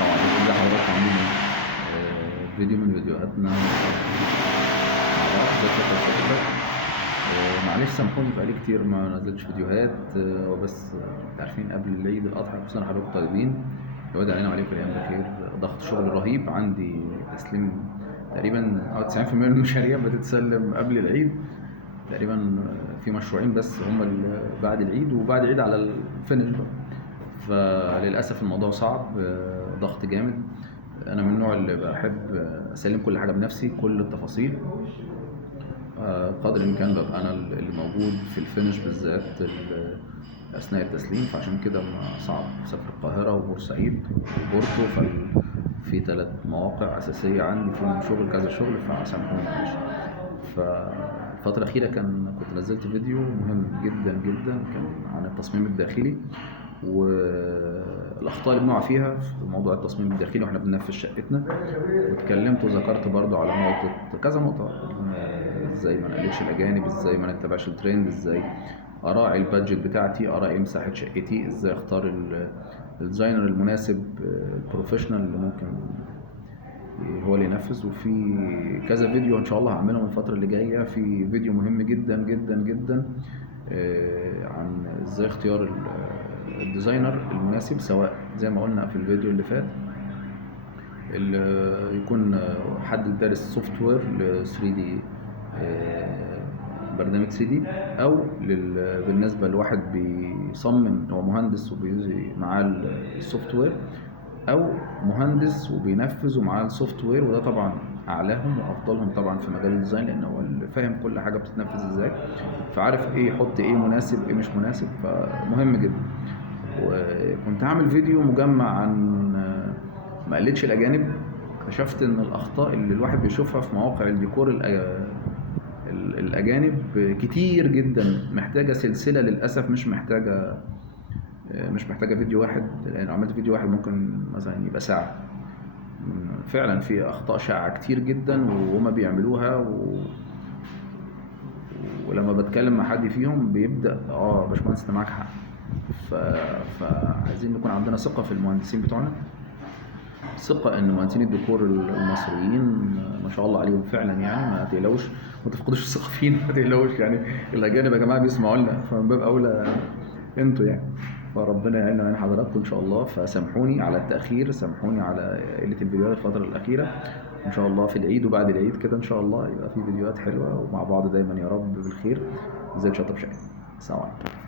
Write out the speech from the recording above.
طبعا ازي حضرتك عاملين ايه؟ فيديو من فيديوهاتنا مع بعض ازيك يا شكرا. معلش سامحوني بقالي كتير ما نزلتش فيديوهات، وبس انتوا عارفين قبل العيد الاضحى كل سنه حضراتكم طيبين، يعود علينا وعليكم الايام بخير. ضغط شغل رهيب عندي، تسليم تقريبا 90% من المشاريع بتتسلم قبل العيد تقريبا. في مشروعين بس هم اللي بعد العيد، وبعد العيد على الفينش بقى. فللاسف الموضوع صعب، ضغط جامد. انا من النوع اللي بحب اسلم كل حاجه بنفسي، كل التفاصيل. قدر الامكان ببقى انا اللي موجود في الفينش بالذات اثناء التسليم، فعشان كده صعب. سافر القاهره وبورسعيد وبورتو، في 3 مواقع اساسيه عندي فيهم شغل، كذا شغل، فسامحوني معلش. فالفترة الأخيرة كنت نزلت فيديو مهم جدا جدا، كان عن التصميم الداخلي والأخطاء اللي بنقع فيها في موضوع التصميم الداخلي واحنا بننفذ شقتنا، واتكلمت وذكرت برضو على كذا نقطة. ازاي ما نقلدش الأجانب، ازاي ما نتبعش الترند، ازاي أراعي البادجت بتاعتي، أراعي مساحة شقتي، ازاي أختار الديزاينر المناسب البروفيشنال اللي ممكن هو اللي ينفذ. وفي كذا فيديو ان شاء الله هعملهم الفتره اللي جايه. في فيديو مهم جدا جدا جدا عن ازاي اختيار الديزاينر المناسب، سواء زي ما قلنا في الفيديو اللي فات اللي يكون حد دارس سوفت وير ل 3 دي، برنامج 3 دي، او بالنسبه لواحد بيصمم، هو مهندس وبيجي معاه السوفت وير، او مهندس وبينفذ ومعاه السوفت وير. وده طبعا اعلاهم وافضلهم طبعا في مجال الديزاين، لان هو اللي فاهم كل حاجه بتتنفذ ازاي، فعارف ايه يحط، ايه مناسب ايه مش مناسب، فمهم جدا. وكنت هعمل فيديو مجمع عن ما قلتش الاجانب. اكتشفت ان الاخطاء اللي الواحد بيشوفها في مواقع الديكور الاجانب كتير جدا، محتاجه سلسله للاسف، مش محتاجه فيديو واحد. لان عملت فيديو واحد ممكن مثلا يبقى ساعه. فعلا في اخطاء شائعه كتير جدا وهما بيعملوها، ولما بتكلم مع حد فيهم بيبدا باشمهندس انت معاك حق. فعايزين نكون عندنا ثقه في المهندسين بتوعنا، ثقه ان مهندسين الديكور المصريين ما شاء الله عليهم فعلا، يعني ما تقلقوش، ما تفقدوش الثقه فينا، ما تقلقوش. يعني الاجانب يا جماعه بيسمعوا لنا، فمن باب اولى انتوا يعني. فربنا يعيننا ويعين حضراتكم ان شاء الله. فسامحوني على التاخير، سامحوني على قله الفيديوهات الفتره الاخيره. ان شاء الله في العيد وبعد العيد كده ان شاء الله يبقى في فيديوهات حلوه، ومع بعض دايما يا رب بالخير. ازيك شطب شاي؟ السلام عليكم.